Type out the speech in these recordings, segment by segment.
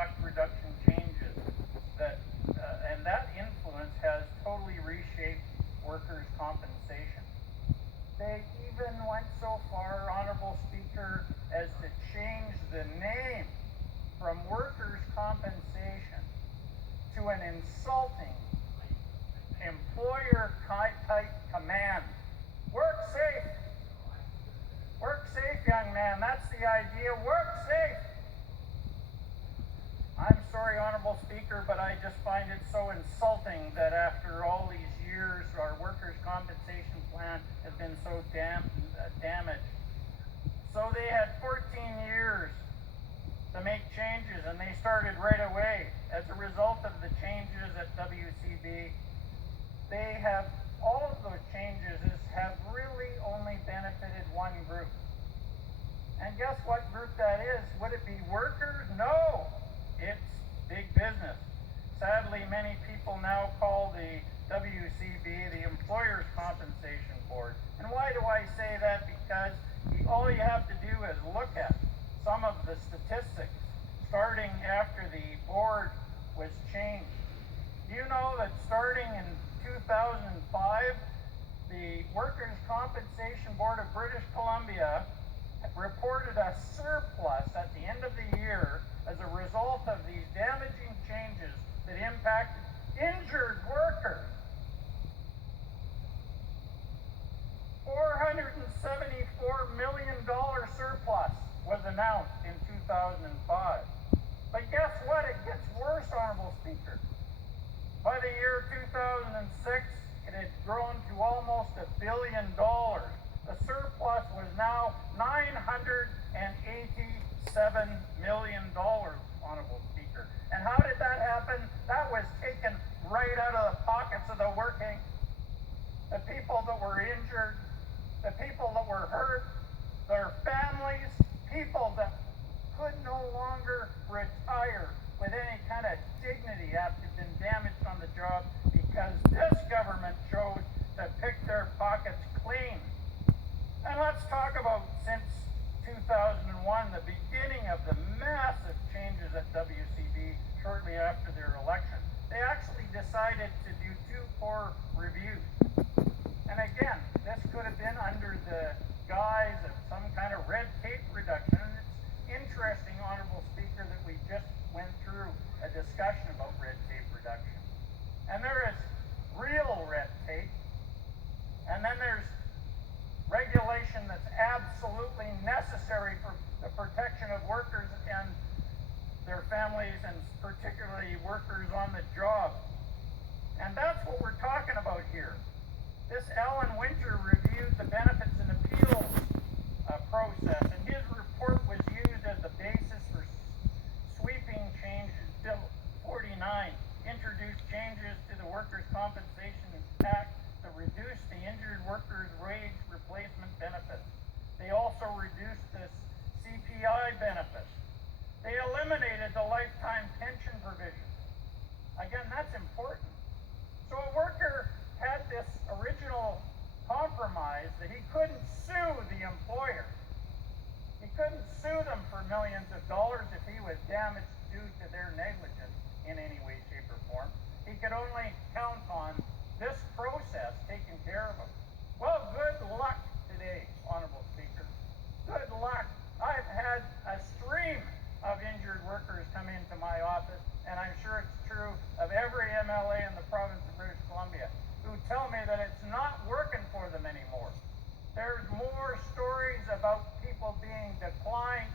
cost reduction changes that, and that influence has totally reshaped workers' compensation. They even went so far, Honorable Speaker, as to change the name from workers' compensation to an insulting employer-type command. Work safe. Work safe, young man. That's the idea. Work safe. I'm sorry, Honorable Speaker, but I just find it so insulting that after all these years, our workers' compensation plan has been so damaged. So they had 14 years to make changes, and they started right away. As a result of the changes at WCB, all of those changes have really only benefited one group. And guess what group that is? Would it be workers? No, it's big business. Sadly, many people now call the WCB the Employers' Compensation Board. And why do I say that? Because all you have to do is look at some of the statistics starting after the board was changed. Do you know that starting in 2005, the Workers' Compensation Board of British Columbia reported a surplus at the end of the year as a result of these damaging changes that impacted injured workers? $474 million surplus was announced in 2005. But guess what? It gets worse, Honorable Speaker. By the year 2006, it had grown to almost $1 billion. The surplus was now $987 million, Honorable Speaker. And how did that happen? That was taken right out of the pockets of the working, the people that were injured, the people that were hurt, their families, people that could no longer retire with any kind of dignity after been damaged on the job because this government chose to pick their pockets clean. And let's talk about since 2001, the beginning of the massive changes at WCB shortly after their election. They actually decided to do 2 core reviews. And again, this could have been under the guise of some kind of red tape reduction. And it's interesting, Honorable Speaker, that we just went through a discussion about red tape reduction. And there is real red tape, and then there's regulation that's absolutely necessary for the protection of workers and their families, and particularly workers on the job. And that's what we're talking about here. This Alan Winter reviewed the benefits and appeals process, and his report was used as the basis for sweeping changes. Bill 49 introduced changes to the Workers' Compensation Act to reduce the injured workers' wage replacement benefits. They also reduced the CPI benefits. They eliminated the lifetime pension provision. Again, that's important. So a worker had this original compromise that he couldn't sue the employer. He couldn't sue them for millions of dollars if he was damaged due to their negligence in any way, shape, or form. He could only count on this process taking care of him. Well, good luck today, Honorable Speaker. Good luck. I've had a stream of injured workers come into my office, and I'm sure it's true of every MLA in the province of British Columbia, who tell me that it's not working for them anymore. There's more stories about people being declined,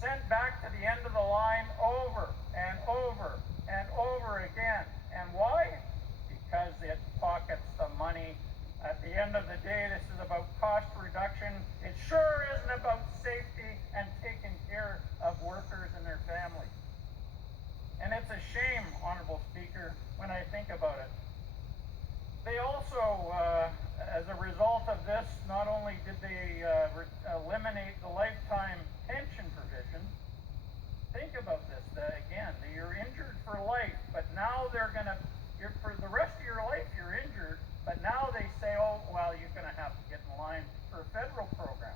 sent back to the end of the line over and over and over again. And why? Because it pockets the money. At the end of the day, this is about cost reduction. It sure isn't about safety and taking care of workers and their families. And it's a shame, Honorable Speaker, when I think about it. They also, as a result of this, not only did they eliminate the lifetime pension provision. Think about this again. You're injured for life, but now for the rest of your life you're injured, but now they say, oh, well, you're going to have to get in line for a federal program.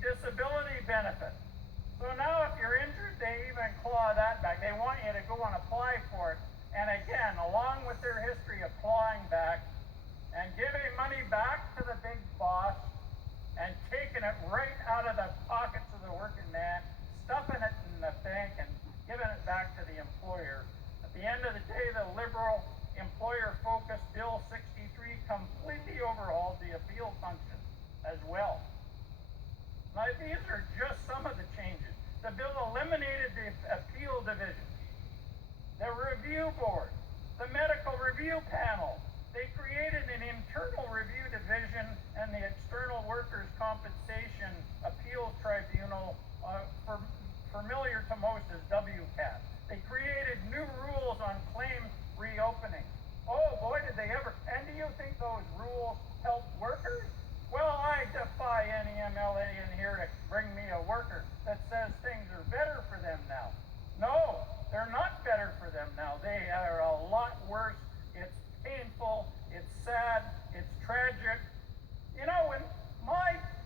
disability benefit. So now if you're injured, they even claw that back. They want you to go and apply for it. And again, along with their history of clawing back and giving money back to the big boss and taking it right out of the pockets of the working man, stuffing it in the bank and giving it back to the employer. At the end of the day, the Liberal employer-focused Bill 63 completely overhauled the appeal function as well. Now, these are just some of the changes. The bill eliminated the appeal division, the review board, the medical review panel. They created an internal review division and the external workers' compensation appeal tribunal, familiar to most as WCAT. They created new rules on claim reopening. Oh boy, did they ever. And do you think those rules help workers? Well, I defy any MLA in here to bring me a worker that says things are better for them now. No, they're not better for them now. They are a lot worse. It's painful, it's sad, it's tragic. You know, when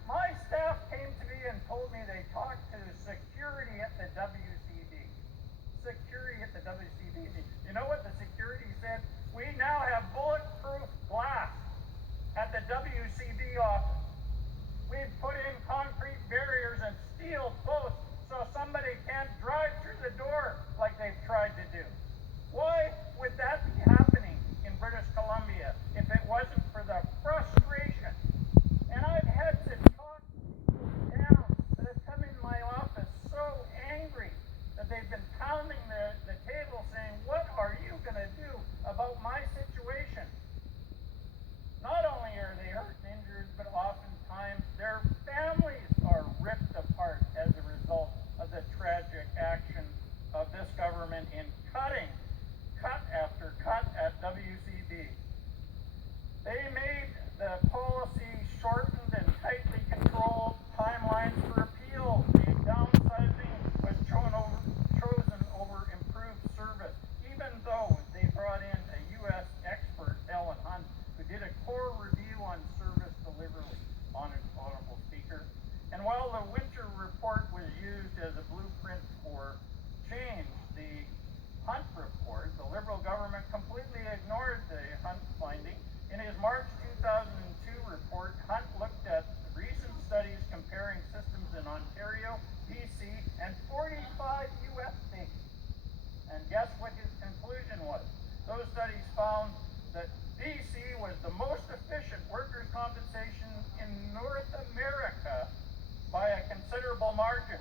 my staff came to me and told me they talked to security at the WCB. Security at the WCB. You know what the security said? We now have bulletproof glass at the WCB office. We've put in concrete barriers and steel posts so somebody can't drive through the door like they've tried to do. Why would that be happening in British Columbia if it wasn't for the frustration? And I've had to talk people down that have come in my office so angry that they've been pounding the table saying, what are you going to do about my situation? Not only are they hurt and injured, but oftentimes their families are ripped apart as a result of the tragic action of this government in cut after cut at WCB. They made the policy shortened and tightly controlled, timelines for appeal. The downsizing was chosen over improved service, even though they brought in a U.S. expert, Ellen Hunt, who did a core review on service delivery, Honorable Speaker. And while the winter report was used as a blueprint for change, the Hunt report, the Liberal government completely ignored the Hunt finding. In his March 2002 report, Hunt looked at recent studies comparing systems in Ontario, BC, and 45 U.S. states. And guess what his conclusion was? Those studies found that BC was the most efficient workers' compensation in North America by a considerable margin.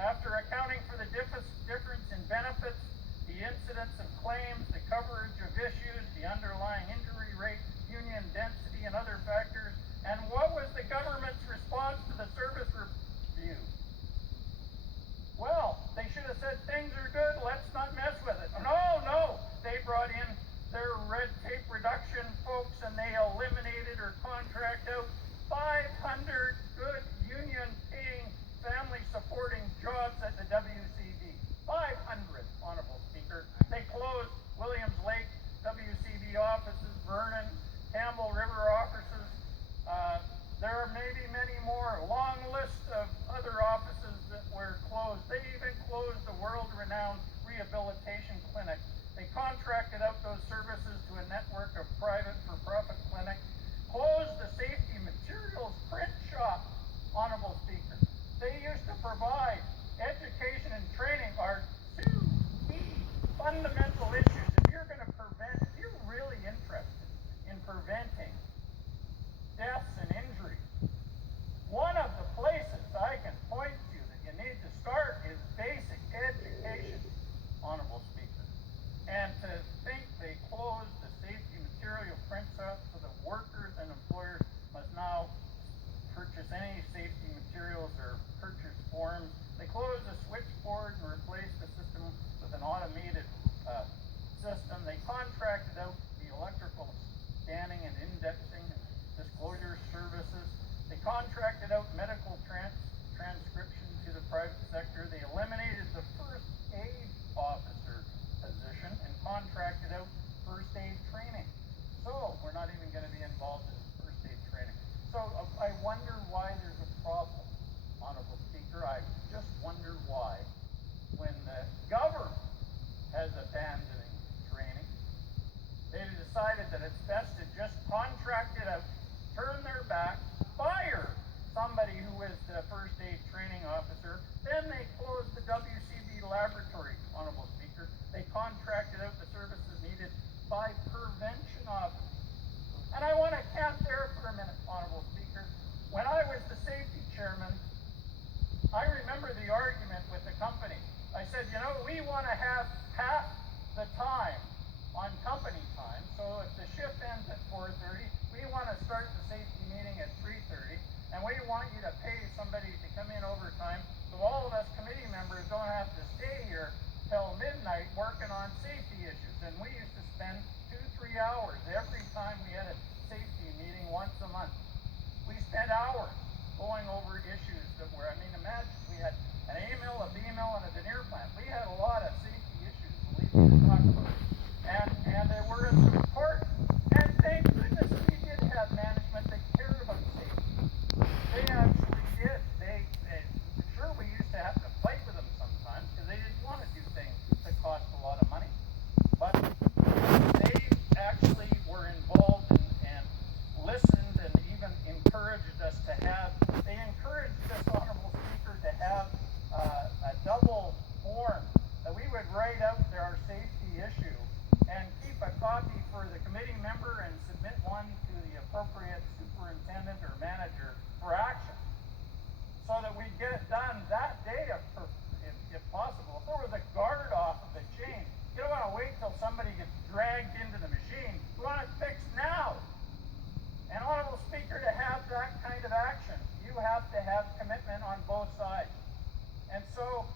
After accounting for the difference in benefits, the incidence of claims, the coverage of issues, the underlying injury rate, union density, and other factors, and what was the government's response to the service review? Well, they should have said things are good, let's not mess with it. No, they brought in their red tape reduction folks and they eliminated or contract out 500 good union paying family supporting jobs at the WCB. 500, Honorable Speaker. They closed Williams Lake WCB offices, Vernon, Campbell River offices. There are maybe many more. Long list of other offices that were closed. They even closed the world-renowned rehabilitation clinic. They contracted out those services to a network of private for-profit clinics. Closed the safety materials print shop, Honorable Speaker. They used to provide education and training are two key fundamental issues. If you're going to prevent, if you're really interested in preventing deaths and injuries, one of the places I can point to that you need to start is basic education, Honorable Speaker. And to think they closed the safety material print shop so that workers and employers must now purchase any safety materials or purchase forms. They closed the switchboard and replaced the system with an automated day training officer. Then they closed the WCB laboratory, Honorable Speaker. They contracted out the services needed by prevention officers. And I want to camp there for a minute, Honorable Speaker. When I was the safety chairman, I remember the argument with the company. I said, you know, we want to have half the time on company time. So if the shift ends at 4:30, we want to start the safety meeting at 3:30, and we want you to pay somebody to come in overtime so all of us committee members don't have to stay here till midnight working on safety issues. And we used to spend 2-3 hours every time we had a safety meeting once a month. We spent hours going over issues that were, I mean, imagine we had an A mill, a B mill, and a veneer plant. We had a lot of safety issues, believe me, to talk about. And they were important. And thank goodness we did have management that cared about safety. They actually did. Sure, we used to have to fight with them sometimes because they didn't want to do things that cost a lot of money. But they actually were involved and listened and even encouraged us to have, they encouraged us, Honorable Speaker, to have a double form that we would write out our safety issue and keep a copy for the committee member and submit one to the appropriate superintendent or manager for action, so that we get it done that day if possible. If there was a guard off of the chain, you don't want to wait till somebody gets dragged into the machine. We want it fixed now. And Honorable Speaker, to have that kind of action, you have to have commitment on both sides. And so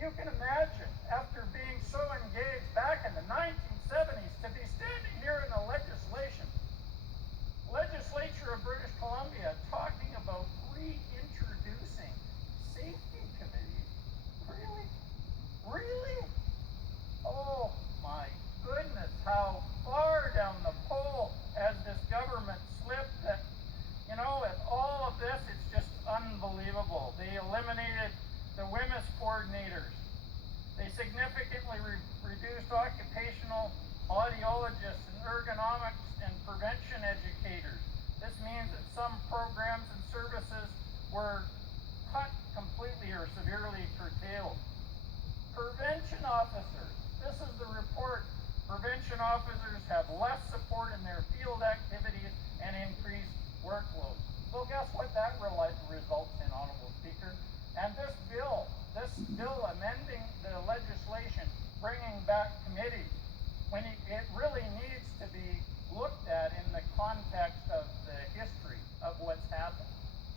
you can imagine, after being so engaged back in the 1970s, to be standing here in the legislature of British Columbia talking about reintroducing safety committees. Really? Really? Oh my goodness, how far down the pole has this government slipped that, you know, with all of this, it's just unbelievable. They eliminated the WMIS coordinators. They significantly reduced occupational audiologists and ergonomics and prevention educators. This means that some programs and services were cut completely or severely curtailed. Prevention officers. This is the report. Prevention officers have less support in their field activities and increased workload. Well, guess what that results in, Honorable Speaker? And this bill amending the legislation, bringing back committees, when it really needs to be looked at in the context of the history of what's happened.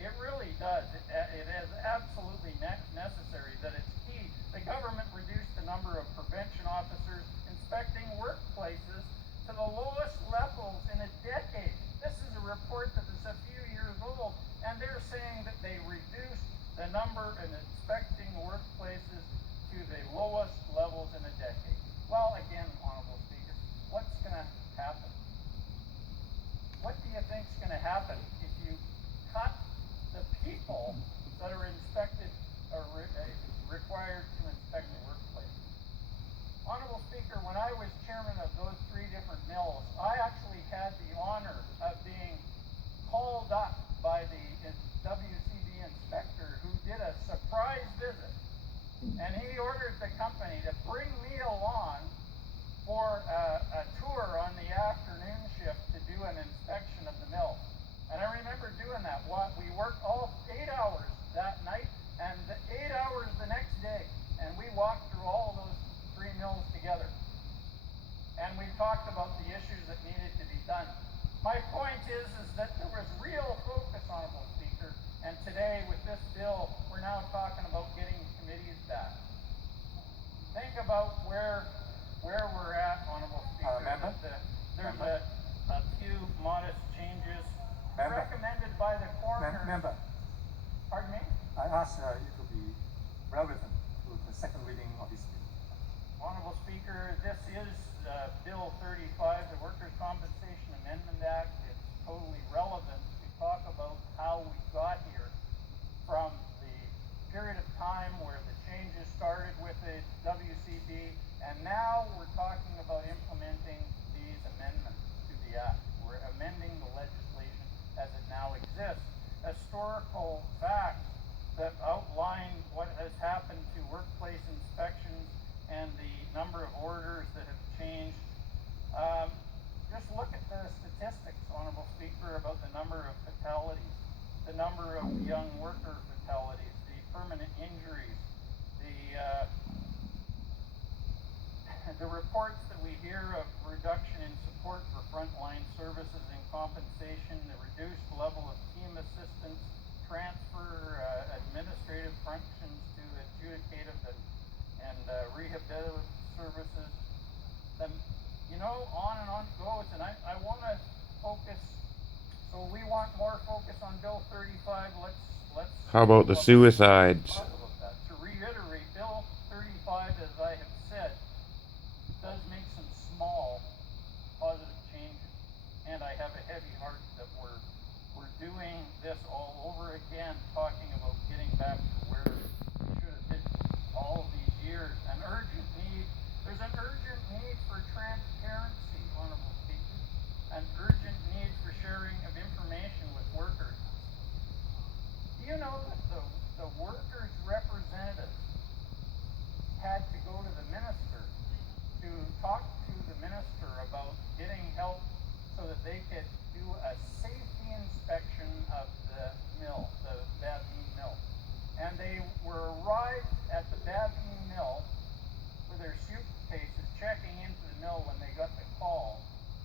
It really does. It is absolutely necessary that it's key. The government reduced the number of prevention officers inspecting workplaces to the lowest levels in a decade. This is a report that is a few years old, and they're saying that they reduced the number in inspecting workplaces to the lowest levels in a decade. Well, again, Honorable Speaker, what's going to happen? What do you think is going to happen if you cut the people that are inspected or required to inspect the workplace? Honorable Speaker, when I was chairman of those 3 different mills, I actually had the honor of being called up by the WCB inspector who did a surprise visit, and he ordered the company to bring me along for a tour on the afternoon shift to do an inspection of the mill. And I remember doing that. We worked all 8 hours that night and 8 hours the next day, and we walked through all those 3 mills together. And we talked about the issues that needed to be done. My point is that there was real focus, Honorable Speaker, and today with this bill, we're now talking about getting committees back. Think about where we're at, Honorable Speaker. There's a few modest changes recommended by the coroner. Member. Pardon me? I asked you to be relevant to the second reading of this bill. Honorable Speaker, this is Bill 35, the Workers' Compensation Amendment Act. It's totally relevant to talk about how we got here from the period of time where the changes started with the WCB, and now we're talking about implementing these amendments to the Act. We're amending the legislation as it now exists. Historical facts that happened to workplace inspections and the number of orders that have changed. Just look at the statistics, Honorable Speaker, about the number of fatalities, the number of young worker fatalities, the permanent injuries, the reports that we hear of reduction in support for frontline services and compensation, the reduced level of team assistance, transfer administrative functions to adjudicative and rehabilitative services. On and on it goes, and I want to focus. So we want more focus on Bill 35. Let's. How about the suicides? Talk about that. To reiterate, Bill 35, as I have said, does make some small positive changes, and I have a heavy heart that we're doing this all over again, talking about getting back to where we should have been all of these years. There's an urgent need for transparency, Honorable Speaker, an urgent need for sharing of information with workers. Do you know that the workers' representatives had to go to the minister to talk to the minister about getting help so that they could do a safety inspection of the mill, the Babine mill. And they were arrived at the Babine mill with their suitcases checking into the mill when they got the call.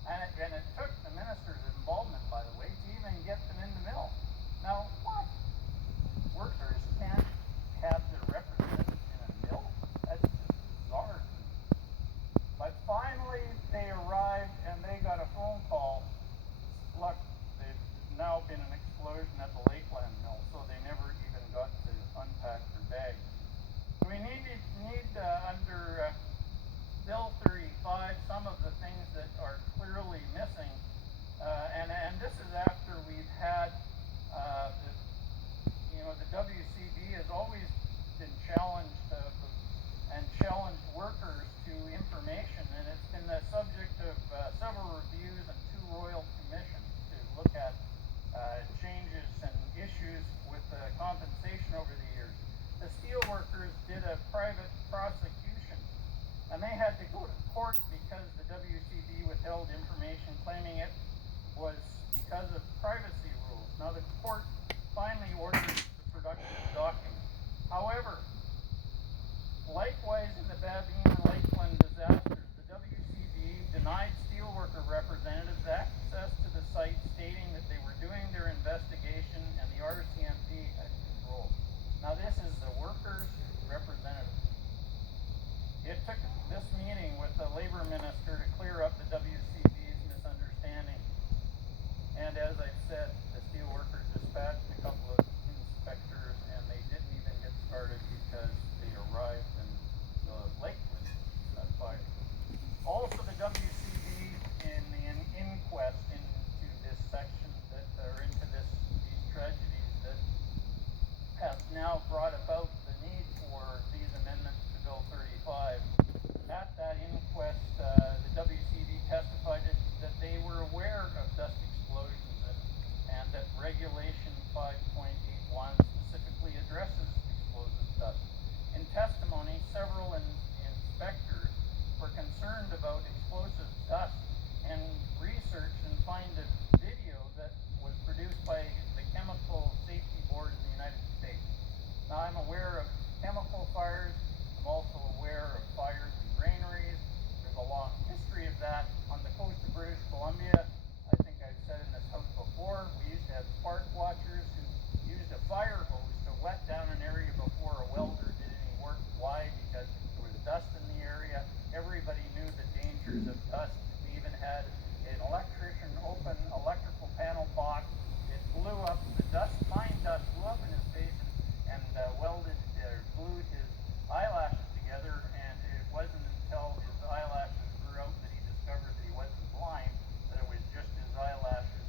And it took the minister's involvement, by the way, to even get them in the mill. Now, what? Workers can't have their representatives in a mill? That's just bizarre. But finally, they arrived and they got a phone call. Look, there's now been an explosion at the Lakeland mill, so they never even got to unpack their bags. We need under Bill 35 some of the things that are clearly missing, and this is after we've had the WCB has always been challenged and challenged workers to information, and it's been the subject of several reviews and 2 royal commissions to look at changes and issues with compensation over the years. The steelworkers did a private prosecution, and they had to go to court because the WCB withheld information, claiming it was because of privacy rules. Now the court finally ordered the production of documents. However, likewise in the Babine and Lakeland disasters, the WCB denied steelworker representatives access to the site, stating that they were doing their investigation and the RCMP had control. Now this is the workers' representative. It took this meeting with the labor minister to clear up the WCB's misunderstanding. And as I said, the steelworkers dispatched a couple of inspectors, and they didn't even get started because they arrived and the Lakeland got fired. Also, the WCB in the inquest into this section into these tragedies that have now brought about the need for these amendments to Bill 35. At that inquest, the WCB testified that they were aware of dust explosions and that Regulation 5.81 specifically addresses explosive dust. In testimony, several inspectors were concerned about explosive dust and researched and find a video that was produced by the Chemical Safety Board in the United States. Now, I'm aware of chemical fires. I'm also aware of fires in granaries. There's a long history of that. On the coast of British Columbia, I think I've said in this house before, we used to have spark watchers who used a fire hose to wet down an area before a welder did any work. Why? Because there was dust in the area. Everybody knew the dangers of dust. We even had an electrician open electrical panel box. It blew up. The dust, fine dust, blew up in his face and glued his eyelashes together. And it wasn't until his eyelashes grew out that he discovered that he wasn't blind, that it was just his eyelashes.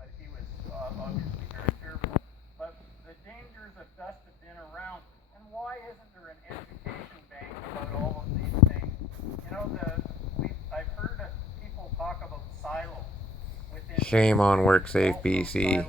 But he was obviously very careful. But the dangers of dust have been around. And why isn't there an education bank about all of these things? I've heard people talk about silos within. Shame on Worksafebc.